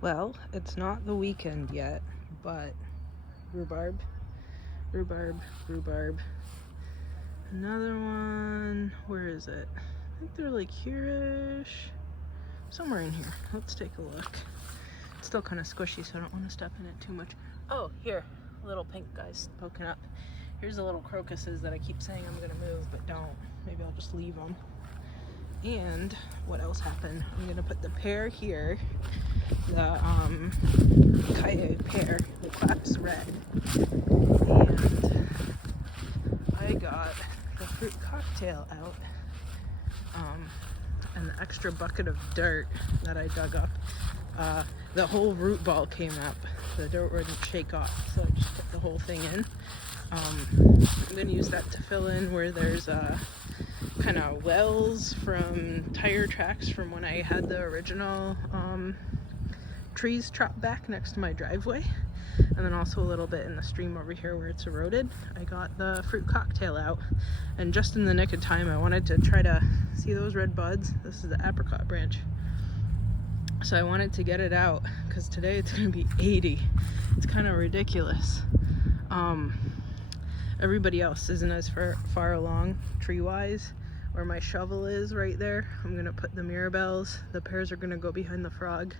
Well, it's not the weekend yet, but rhubarb, rhubarb, rhubarb. Another one. Where is it? I think they're like here-ish. Somewhere in here. Let's take a look. It's still kind of squishy, so I don't want to step in it too much. Oh, here. Little pink guys poking up. Here's the little crocuses that I keep saying I'm going to move, but don't. Maybe I'll just leave them. And what else happened? I'm going to put the pear here. The coyote pear, the claps red. And I got the fruit cocktail out. And the extra bucket of dirt that I dug up. The whole root ball came up. The dirt wouldn't shake off, so I just put the whole thing in. I'm going to use that to fill in where there's kind of wells from tire tracks from when I had the original trees chopped back next to my driveway. And then also a little bit in the stream over here where it's eroded. I got the fruit cocktail out, and just in the nick of time I wanted to try to see those red buds. This is the apricot branch. So I wanted to get it out because today it's going to be 80. It's kind of ridiculous. Everybody else isn't as far along tree-wise. Where my shovel is right there, I'm going to put the mirabelles. The pears are going to go behind the frog.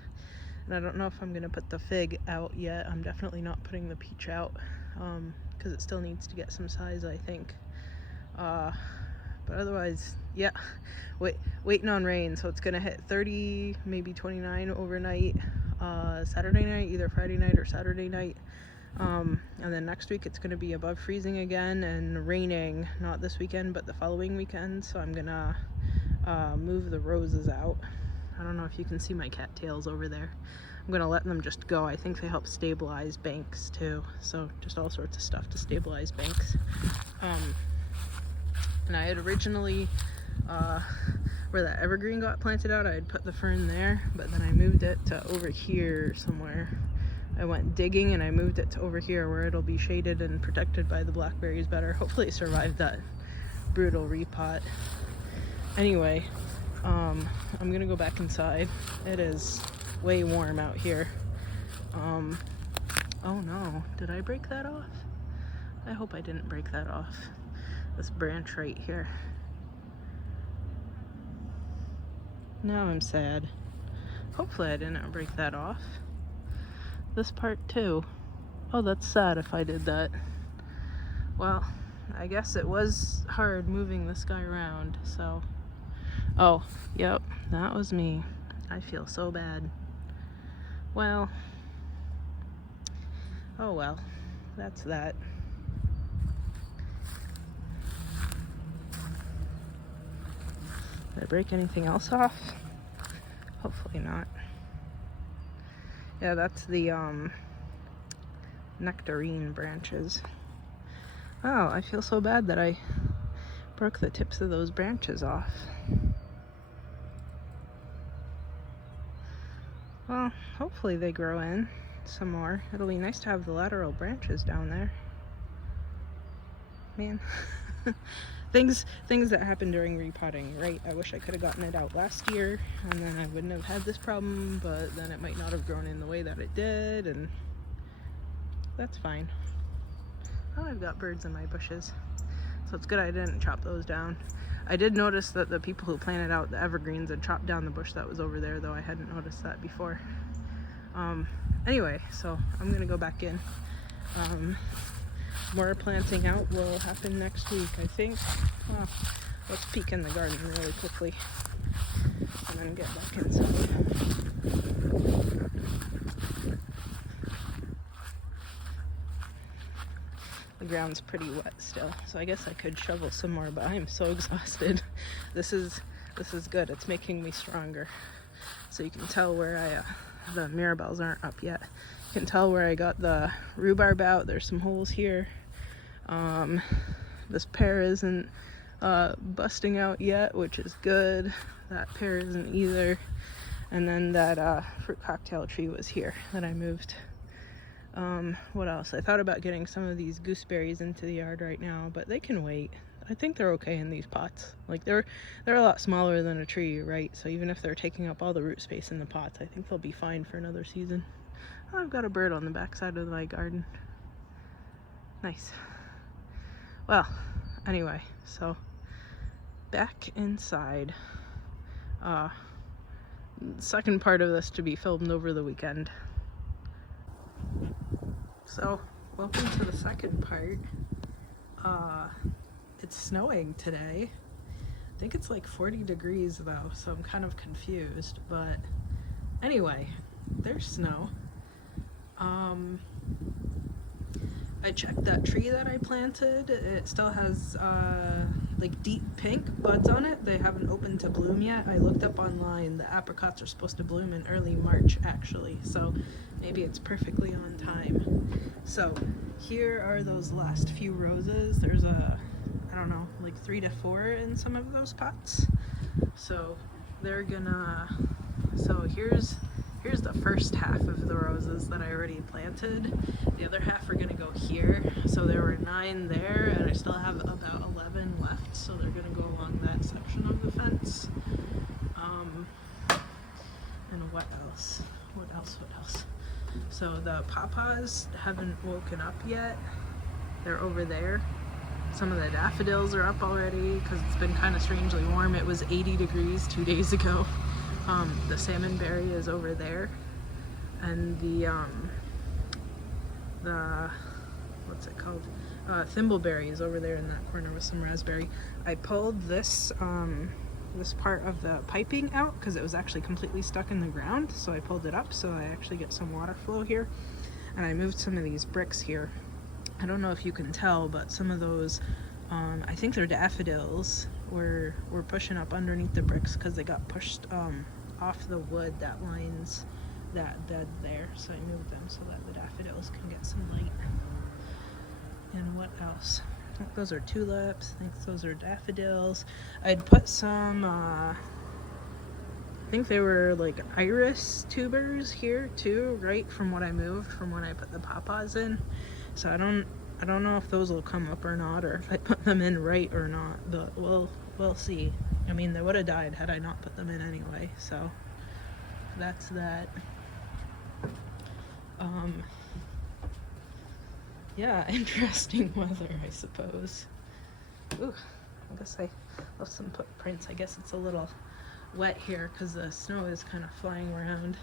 And I don't know if I'm going to put the fig out yet. I'm definitely not putting the peach out because it still needs to get some size, I think. But otherwise, yeah, waiting on rain. So it's going to hit 30, maybe 29 overnight, Saturday night, either Friday night or Saturday night. And then next week it's going to be above freezing again and raining, not this weekend, but the following weekend. So I'm going to move the roses out. I don't know if you can see my cattails over there. I'm going to let them just go. I think they help stabilize banks too. So just all sorts of stuff to stabilize banks. And I had originally, where that evergreen got planted out, I had put the fern there, but then I moved it to over here somewhere. I went digging and I moved it to over here where it'll be shaded and protected by the blackberries better. Hopefully it survived that brutal repot. Anyway, I'm gonna go back inside. It is way warm out here. Oh no, did I break that off? I hope I didn't break that off. This branch right here. Now I'm sad. Hopefully I didn't break that off. This part too. Oh, that's sad if I did that. Well, I guess it was hard moving this guy around, so. Oh, yep, that was me. I feel so bad. Well, oh well, that's that. Did I break anything else off? Hopefully not. Yeah, that's the nectarine branches. Oh, I feel so bad that I broke the tips of those branches off. Well, hopefully they grow in some more. It'll be nice to have the lateral branches down there. Man. Things that happen during repotting, right? I wish I could have gotten it out last year, and then I wouldn't have had this problem, but then it might not have grown in the way that it did, and that's fine. Oh, I've got birds in my bushes, so it's good I didn't chop those down. I did notice that the people who planted out the evergreens had chopped down the bush that was over there, though I hadn't noticed that before. Anyway, so I'm gonna go back in. More planting out will happen next week, I think. Well, let's peek in the garden really quickly and then get back inside. The ground's pretty wet still, so I guess I could shovel some more, but I'm so exhausted. This is good. It's making me stronger. So you can tell where the mirabelles aren't up yet. You can tell where I got the rhubarb out. There's some holes here. This pear isn't busting out yet, which is good. That pear isn't either. And then that fruit cocktail tree was here that I moved. What else? I thought about getting some of these gooseberries into the yard right now, but they can wait. I think they're okay in these pots. Like they're a lot smaller than a tree, right? So even if they're taking up all the root space in the pots, I think they'll be fine for another season. Oh, I've got a bird on the back side of my garden. Nice. Well, anyway, so back inside. Second part of this to be filmed over the weekend. So, welcome to the second part. It's snowing today. I think it's like 40 degrees though, so I'm kind of confused, but anyway, there's snow. I checked that tree that I planted. It still has like deep pink buds on it. They haven't opened to bloom yet. I looked up online. The apricots are supposed to bloom in early March actually, so maybe it's perfectly on time. So here are those last few roses. There's I don't know, like 3 to 4 in some of those pots. So they're gonna, so here's the first half of the roses that I already planted. The other half are gonna go here. So there were 9 there, and I still have about 11 left. So they're gonna go along that section of the fence. And what else? What else? So the pawpaws haven't woken up yet. They're over there. Some of the daffodils are up already because it's been kind of strangely warm. It was 80 degrees 2 days ago. The salmonberry is over there, and the what's it called? Thimbleberry is over there in that corner with some raspberry. I pulled this this part of the piping out because it was actually completely stuck in the ground, so I pulled it up so I actually get some water flow here, and I moved some of these bricks here. I don't know if you can tell, but some of those, I think they're daffodils, were pushing up underneath the bricks because they got pushed off the wood that lines that bed there. So I moved them so that the daffodils can get some light. And what else? I think those are tulips. I think those are daffodils. I'd put some, I think they were like iris tubers here too, right from what I moved from when I put the pawpaws in. So I don't know if those will come up or not, or if I put them in right or not, but we'll see. I mean, they would have died had I not put them in anyway, so that's that. Yeah, interesting weather, I suppose. Ooh, I guess I left some footprints. I guess it's a little wet here because the snow is kind of flying around.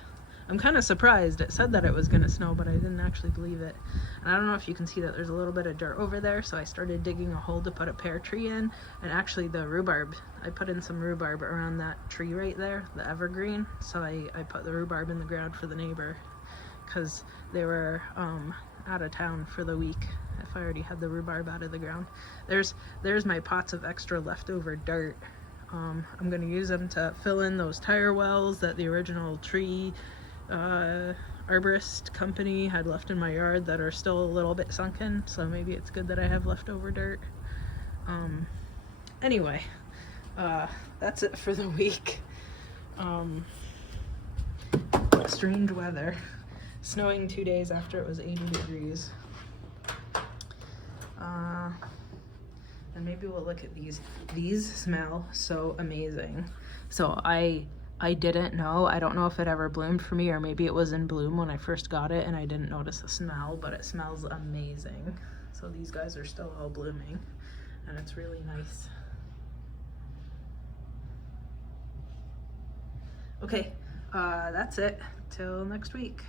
I'm kind of surprised. It said that it was going to snow, but I didn't actually believe it. And I don't know if you can see that there's a little bit of dirt over there, so I started digging a hole to put a pear tree in. And actually the rhubarb, I put in some rhubarb around that tree right there, the evergreen. So I put the rhubarb in the ground for the neighbor because they were out of town for the week. If I already had the rhubarb out of the ground. There's my pots of extra leftover dirt. I'm going to use them to fill in those tire wells that the original tree arborist company had left in my yard that are still a little bit sunken, so maybe it's good that I have leftover dirt. Anyway, that's it for the week. Strange weather. Snowing 2 days after it was 80 degrees. And maybe we'll look at these. These smell so amazing. So I didn't know. I don't know if it ever bloomed for me, or maybe it was in bloom when I first got it and I didn't notice the smell, but it smells amazing. So these guys are still all blooming and it's really nice. Okay, that's it. Till next week.